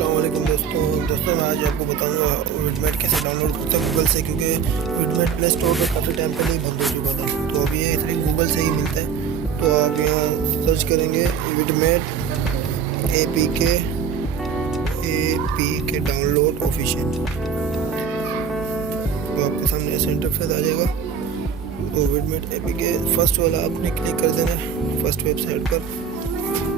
अस्सलाम वालेकुम दोस्तों मैं आज आपको बताऊंगा vidmate कैसे डाउनलोड करते हैं गूगल से, क्योंकि vidmate प्ले स्टोर पर काफ़ी टाइम पहले ही बंद हो चुका था। तो अब ये सिर्फ गूगल से ही मिलता है। तो आप यहाँ सर्च करेंगे vidmate APK डाउनलोड ऑफिशियल, तो आपके सामने ऐसा इंटरफेस आ जाएगा। तो vidmate APK फर्स्ट वाला आपने क्लिक कर देना है फर्स्ट वेबसाइट पर,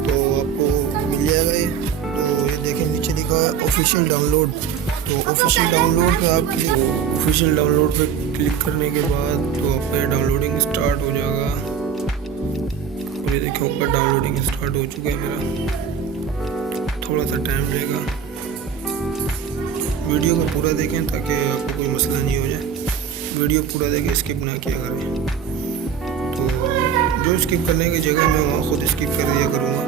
तो आपको मिल जाएगा ये। तो ये देखें नीचे लिखा है ऑफिशियल डाउनलोड। तो ऑफिशियल डाउनलोड पे आप ऑफिशियल डाउनलोड पे क्लिक करने के बाद तो आपका डाउनलोडिंग स्टार्ट हो जाएगा। और ये देखें ऊपर डाउनलोडिंग स्टार्ट हो चुका है मेरा। थोड़ा सा टाइम लेगा, वीडियो को पूरा देखें ताकि आपको कोई मसला नहीं हो जाए। वीडियो पूरा देखें, स्किप ना किया करें। तो जो स्किप करने की जगह मैं वहाँ खुद स्किप कर दिया करूँगा।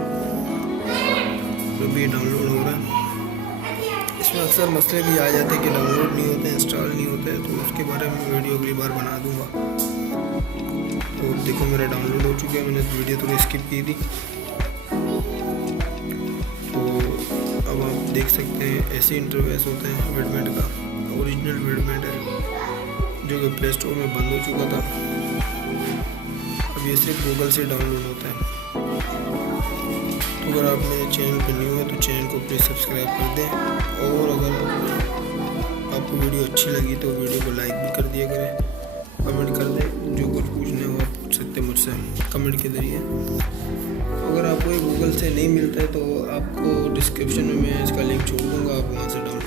तो भी डाउनलोड हो रहा है। इसमें अक्सर मसले भी आ जाते हैं कि डाउनलोड नहीं होते हैं, इंस्टॉल नहीं होते हैं, तो उसके बारे में वीडियो अगली बार बना दूँगा। तो देखो मेरा डाउनलोड हो चुका है, मैंने वीडियो थोड़ी स्किप की थी। तो अब आप देख सकते हैं ऐसे इंटरफेस होते हैं vidmate का। ओरिजिनल vidmate है जो कि प्ले स्टोर में बंद हो चुका था। अब ये सिर्फ गूगल से डाउनलोड होता है। तो अगर आप मेरे चैनल पर न्यू है तो चैनल को प्लीज़ सब्सक्राइब कर दें, और अगर आपको वीडियो अच्छी लगी तो वीडियो को लाइक भी कर दिया करें, कमेंट कर दें। जो कुछ पूछने हो आप पूछ सकते हैं मुझसे कमेंट के ज़रिए। अगर आपको ये गूगल से नहीं मिलता है तो आपको डिस्क्रिप्शन में मैं इसका लिंक छोड़ दूँगा, आप वहाँ से डाउनलोड